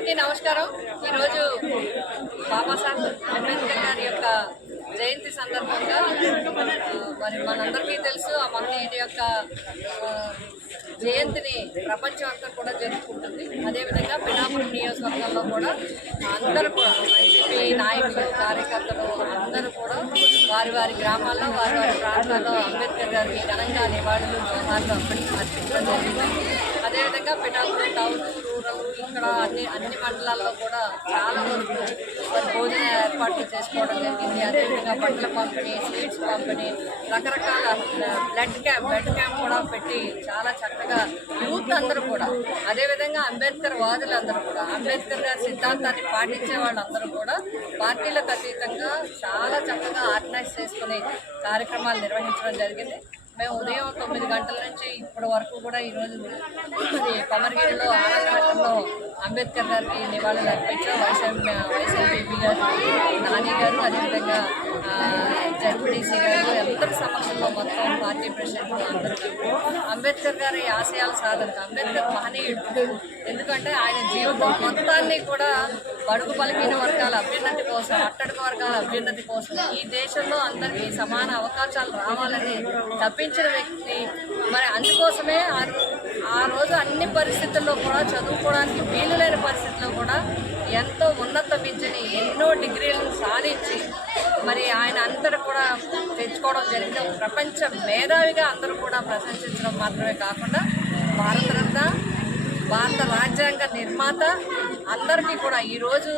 అందరికీ నమస్కారం. ఈరోజు బాబాసాహెబ్ అంబేద్కర్ గారి యొక్క జయంతి సందర్భంగా మరి మనందరికీ తెలుసు ఆ మహనీయుడి యొక్క జయంతిని ప్రపంచం అంతా కూడా జరుపుకుంటుంది. అదేవిధంగా పిఠాపురం నియోజకవర్గంలో కూడా అందరూ కూడా వైసీపీ నాయకులు కార్యకర్తలు అందరూ కూడా వారి వారి గ్రామాల్లో వారి వారి ప్రాంతాల్లో అంబేద్కర్ గారికి ఘనంగా నివాళులు జోహార్లు అర్పించడం జరిగింది. అదేవిధంగా పిఠాపురం టౌన్ రూరల్ ఇక్కడ అన్ని అన్ని మండలాల్లో కూడా చాలా వరకు మరి భోజన ఏర్పాట్లు చేసుకోవడం జరిగింది. అదేవిధంగా బట్టల పంపిణీ స్వీట్స్ పంపిణీ రకరకాల బ్లడ్ క్యాంప్ బ్లడ్ క్యాంప్ కూడా పెట్టి చాలా చక్కగా యూత్ అందరూ కూడా అదేవిధంగా అంబేద్కర్ వాదులు అందరూ కూడా అంబేద్కర్ గారి సిద్ధాంతాన్ని పాటించే వాళ్ళందరూ కూడా పార్టీలకు అతీతంగా చాలా చక్కగా ఆర్గనైజ్ చేసుకుని కార్యక్రమాలు నిర్వహించడం జరిగింది. మేము ఉదయం తొమ్మిది గంటల నుంచి ఇప్పటి వరకు కూడా ఈరోజు ఇది కొమరగిరిలో ఆనందనగర్లో అంబేద్కర్ గారికి నివాళులు అర్పించాం. వైఎస్ఆర్ వైఎస్ఆర్పీపీ గారు నాని గారు అదేవిధంగా జడ్పీడీసీ గారు అందరి సమక్షంలో మొత్తం పార్టీ ప్రెసిడెంట్ అందరూ అంబేద్కర్ గారి ఆశయాల సాధనకు అంబేద్కర్ మహనీయుడు. ఎందుకంటే ఆయన జీవితం మొత్తాన్ని కూడా బడుగు బలహీన వర్గాల అభ్యున్నతి కోసం అట్టడుక వర్గాల అభ్యున్నతి కోసం ఈ దేశంలో అందరికీ సమాన అవకాశాలు రావాలని తప్పించిన వ్యక్తి. మరి అందుకోసమే ఆ రోజు అన్ని పరిస్థితుల్లో కూడా చదువుకోవడానికి వీలు లేని పరిస్థితుల్లో కూడా ఎంతో ఉన్నత విద్యని ఎన్నో డిగ్రీ మరి ఆయన అందరూ కూడా తెచ్చుకోవడం జరిగింది. ప్రపంచ మేధావిగా అందరూ కూడా ప్రశంసించడం మాత్రమే కాకుండా భారతరత్న భారత రాజ్యాంగ నిర్మాత అందరికీ కూడా ఈరోజు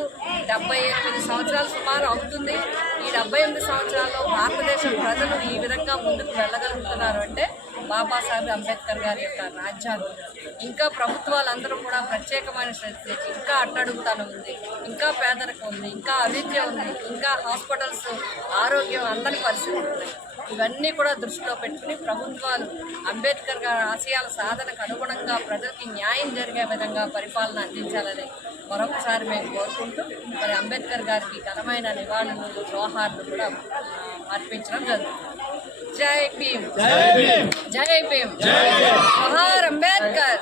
డెబ్బై ఎనిమిది సంవత్సరాలు సుమారు అవుతుంది. ఈ డెబ్బై ఎనిమిది సంవత్సరాల్లో భారతదేశ ప్రజలు ఈ విధంగా ముందుకు వెళ్ళగలుగుతున్నారు అంటే బాబాసాహెబ్ అంబేద్కర్ గారి యొక్క రాజ్యాంగం ఇంకా ప్రభుత్వాలందరూ కూడా ప్రత్యేకమైన శ్రద్ధ ఇంకా అట్టడుగుతనం ఉంది ఇంకా పేదరికం ఉంది ఇంకా అవిద్య ఉంది ఇంకా హాస్పిటల్స్ ఆరోగ్యం అందని పరిస్థితి ఉంది. ఇవన్నీ కూడా దృష్టిలో పెట్టుకుని ప్రభుత్వాలు అంబేద్కర్ గారి ఆశయాల సాధనకు అనుగుణంగా ప్రజలకి న్యాయం జరిగే విధంగా పరిపాలన అందించాలని మరొకసారి మేము కోరుకుంటూ మరి అంబేద్కర్ గారికి ఘనమైన నివాళులు జోహార్లు కూడా అర్పించడం జరుగుతుంది. జై భీమ్. జై భీమ్. జోహార్ అంబేద్కర్.